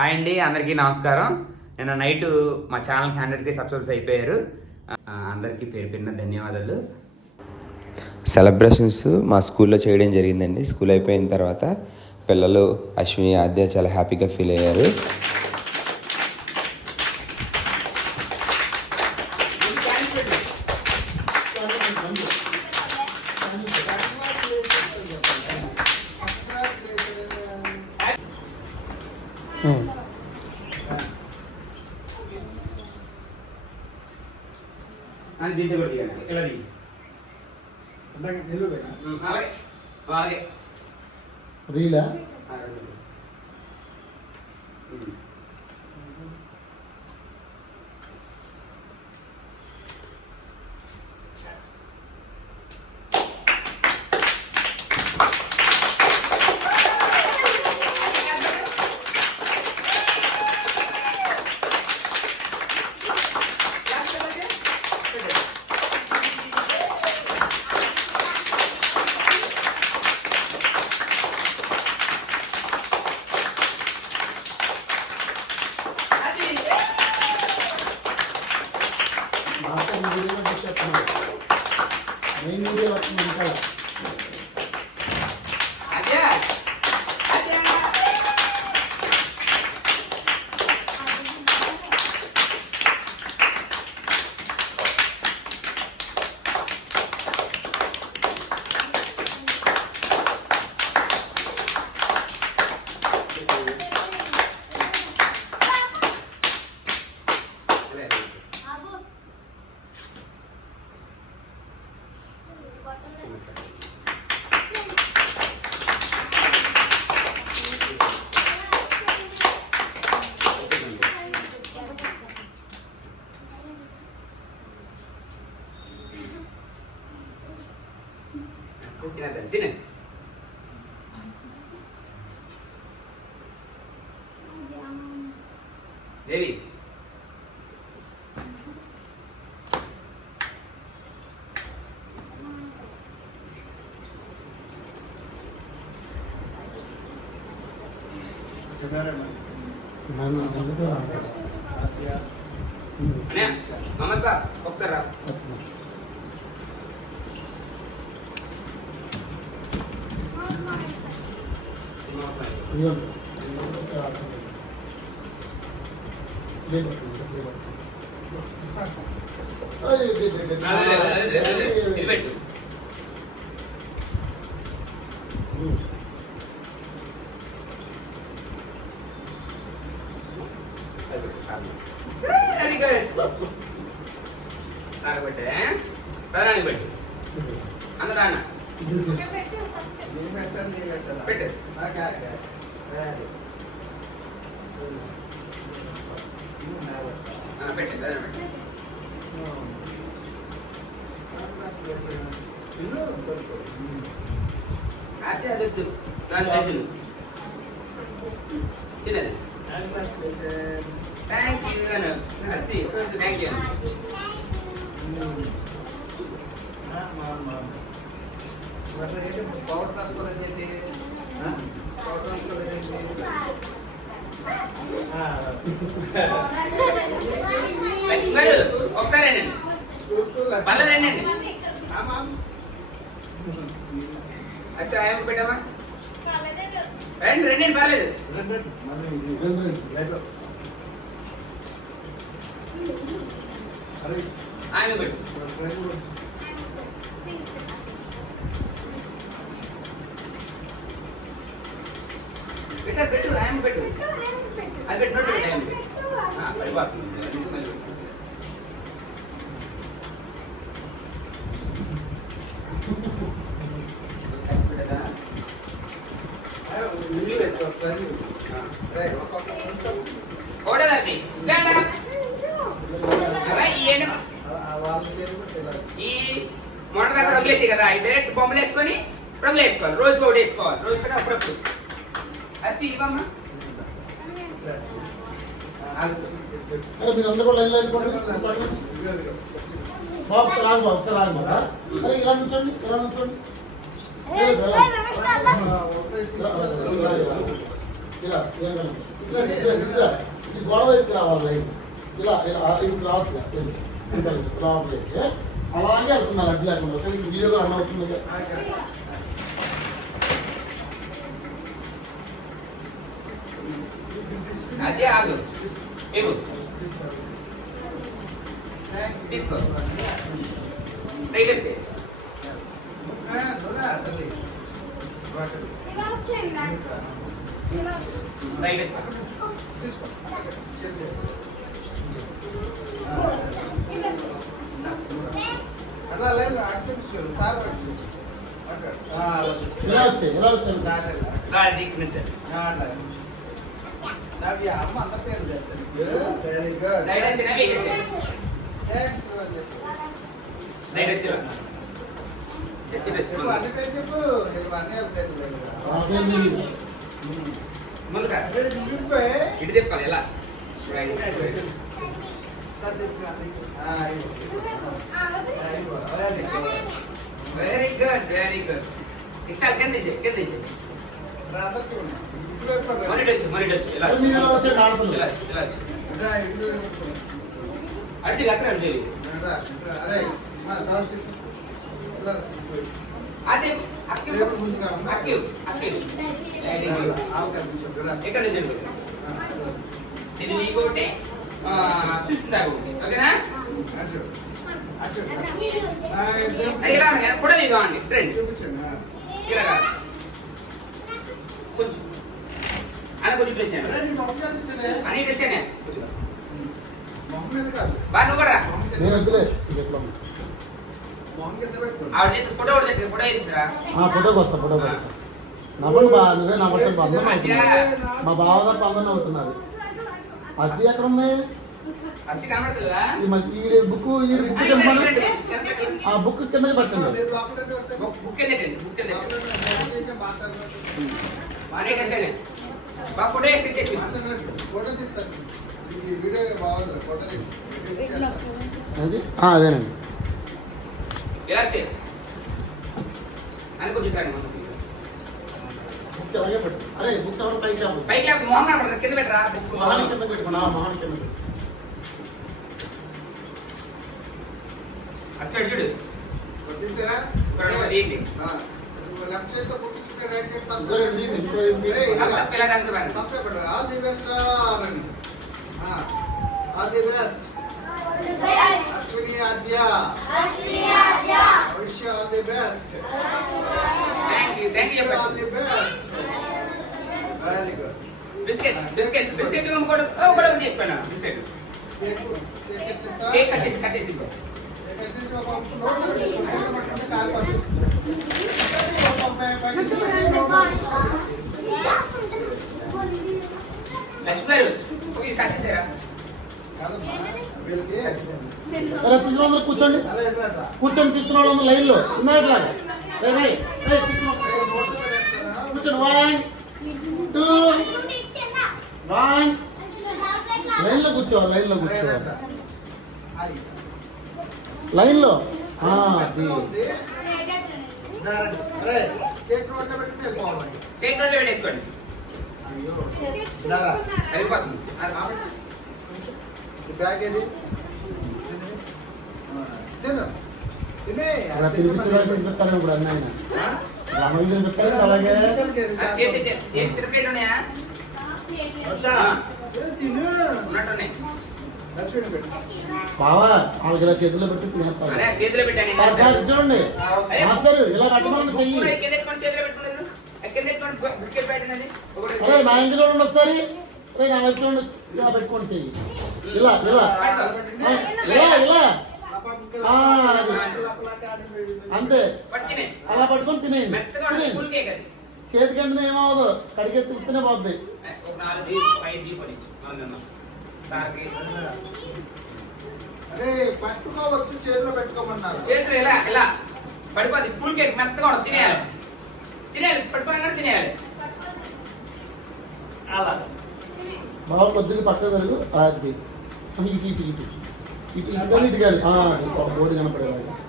Hi అండి, అందరికీ నమస్కారం. నిన్న నైట్ మా ఛానల్కి 100K సబ్స్క్రైబర్స్ అయిపోయారు. అందరికీ పేరు పేరున ధన్యవాదాలు. సెలబ్రేషన్స్ మా స్కూల్లో చేయడం జరిగిందండి. స్కూల్ అయిపోయిన తర్వాత పిల్లలు అశ్విని, ఆద్య చాలా హ్యాపీగా ఫీల్ అయ్యారు. దీంతో కూడా దిగండి. ఇలా దిగి. అలాగే రీలా మెయిన్ వీడియో వస్తుంది ఇంకా. తినే దేవి మమత ఒకసారి రా. పెట్టే ప్రధాని పెట్టి అన్నదాన్న పెట్టు. అదే అదొద్దు దాని సైజు తినది. Thank you thank you. Power transfer ఏంటి? పవర్ ట్రాన్స్ఫర్ ఏంటి? ఒకసారి రండి, పర్లేదు రండి. అచ్చా ఏమి పెట్టామా? రండి రండి, పర్లేదు. ఆమె పెట్టు. పెట్టు పెట్టు, ఆమె పెట్టు. అది పెట్టినట్టు టైం పడిపోతుంది. ఈ మొన్న దగ్గర వదిలేసి కదా, ఈ డైరెక్ట్ బొమ్మలు వేసుకొని రంగులు వేసుకోవాలి. రోజు ఒకటి వేసుకోవాలి, రోజు కూడా అప్పుడప్పుడు. అది ఇవ్వమ్మా. మీరు అందరూ లైన్ లైన్ బాబు రాగు బాబు రాగు అరే ఇలా నుంచోండి, ఇలా నుంచోండి. ఇలా ఏం కనిపిస్తుంది ఇట్లా ఇట్లా ఇట్లా ఈ గొడవ వైపు రావాలి లైన్ ఇలా ఇలా ఇది క్రాస్గా లోపల అయితే అలాగే వెళ్తున్నారు అడ్డు లేకుండా వీడియోగా రన్ అవుతుంది అదే ఆగు ఏమో తీసుకో రైట్ రైట్ అలా లేదు యాక్సెప్ట్ సార్ ఇలా వచ్చాయి ఇలా వచ్చాను అమ్మ అంత పేరు చేస్తాను వెరీ గుడ్ రైట్ నవి రైట్ చెప్పు అన్ని పేరు చెప్పు నేను అన్నీ ముందుగా వెళ్తాను ఇటు చెప్పాలి ఎలా వెరీ గుడ్ వెరీ గుడ్ ఇచ్చాలి కింద మనిటొచ్చు ఇలా ఇలా వచ్చే కాడుతుంది ఇలా అడిగి అక్కడ చేయాలి అదే అక్కి ఎక్కడ నుంచి ఇది నీకోటి చూస్తుందా ఓకేనా ఇలా కూడా ఇవ్వండి ఫ్రెండ్ ఇలా కొంచెం అని కొంచెం తెచ్చాను అని తెచ్చాను బాగా నువ్వు కూడా నేను వద్దులే చెప్తాం ఆవిడ చేతి ఫోటో కూడా తెచ్చింది ఫోటో వేసిందిరా ఫోటోకి వస్తా ఫోటోకి వస్తా నవ్వండి బా నువ్వే నా పట్ల బంధం అవుతున్నారు మా బావ తప్ప అందరం అవుతున్నారు అసలు ఎక్కడ ఉంది అసి కనబడతలేదా ఈ బుక్ చెప్పండి ఆ బుక్ కిందకి పట్టండి బుక్ ఎందుకండి బుక్ బాగానే కట్టాను బాగా ఫోటో వేసి తెచ్చి ఫోటో తీస్తాను వీడియో బాగుంది ఫోటో అదేనండి ఎలా చేయాలి అని కొంచెం ట్రై బుక్ అలాగే పెట్టు అరే బుక్స్ ఎవరు పైకి రావు పైకి మొహం కనబడదు కింద పెట్టరా బుక్ మహాన్ కింద పెట్టుకున్నా మహాన్ కింద పెట్టు అసలు చూడు తీస్తారా ఏంటి లెఫ్ట్ చేతితో బుక్ రైట్ చేతి ఇలా కనుక తప్పే ఆల్ ది బెస్ట్ సార్ అని all the best Ashwini Aadya wish you all the best thank you all the best very good biscuit కూడా చేసుకోండి బిస్కెట్ కేక్ కట్టేసి లక్ష్మీ కట్టేసారా తీసుకున్న కూర్చోండి కూర్చొని తీసుకున్న వాళ్ళు లైన్లో ఉన్నాయట్లా కూర్చోండి 1 2 1 లైన్లో కూర్చో లైన్లో అది కేక్ రోడ్లో పెట్టి వెళ్ళిపోవాలి కేక్ రోడ్లో పెట్టేసుకోండి అయిపోతుంది బ్యాగ్ ఏది తిను తినిపించడానికి చెప్తాను ఇప్పుడు అన్న రామయ్య చెప్తారు అలాగే చిన్నపేట ఉన్నాయా తిను ఉన్నట్టున్నాయి బావా వాళ్ళకి ఇలా చేతిలో పెట్టి తినేస్తాను అదే చేతిలో పెట్టాను చూడండి మాస్టర్ ఇలా పెట్టమని చెయ్యి కింద ఎత్తుకొని చేతిలో పెట్టుకున్నారు కింద ఎత్తుకొని బిస్కెట్ పెట్టినది అరే నా ఇంటిలో చూడండి ఒకసారి అరే నా వైపు చూడండి ఇలా పెట్టుకొని చెయ్యి ఇలా అంతే అలా పట్టుకొని తినేయండి చేతికంటే ఏమవదు కడిగెత్తి తినే పోద్ది అరే పట్టుకోవచ్చు చేతిలో పెట్టుకోమన్నారు చేతులు ఇలా పడిపోద్ది పూల్ కేక్ మెత్తగా ఉండదు తినేయాలి పడిపోయినా తినేయాలి అలా బాగా కొద్దిగా పక్క జరుగు అది ఇటు కాదు బోర్డు కనపడేవాళ్ళు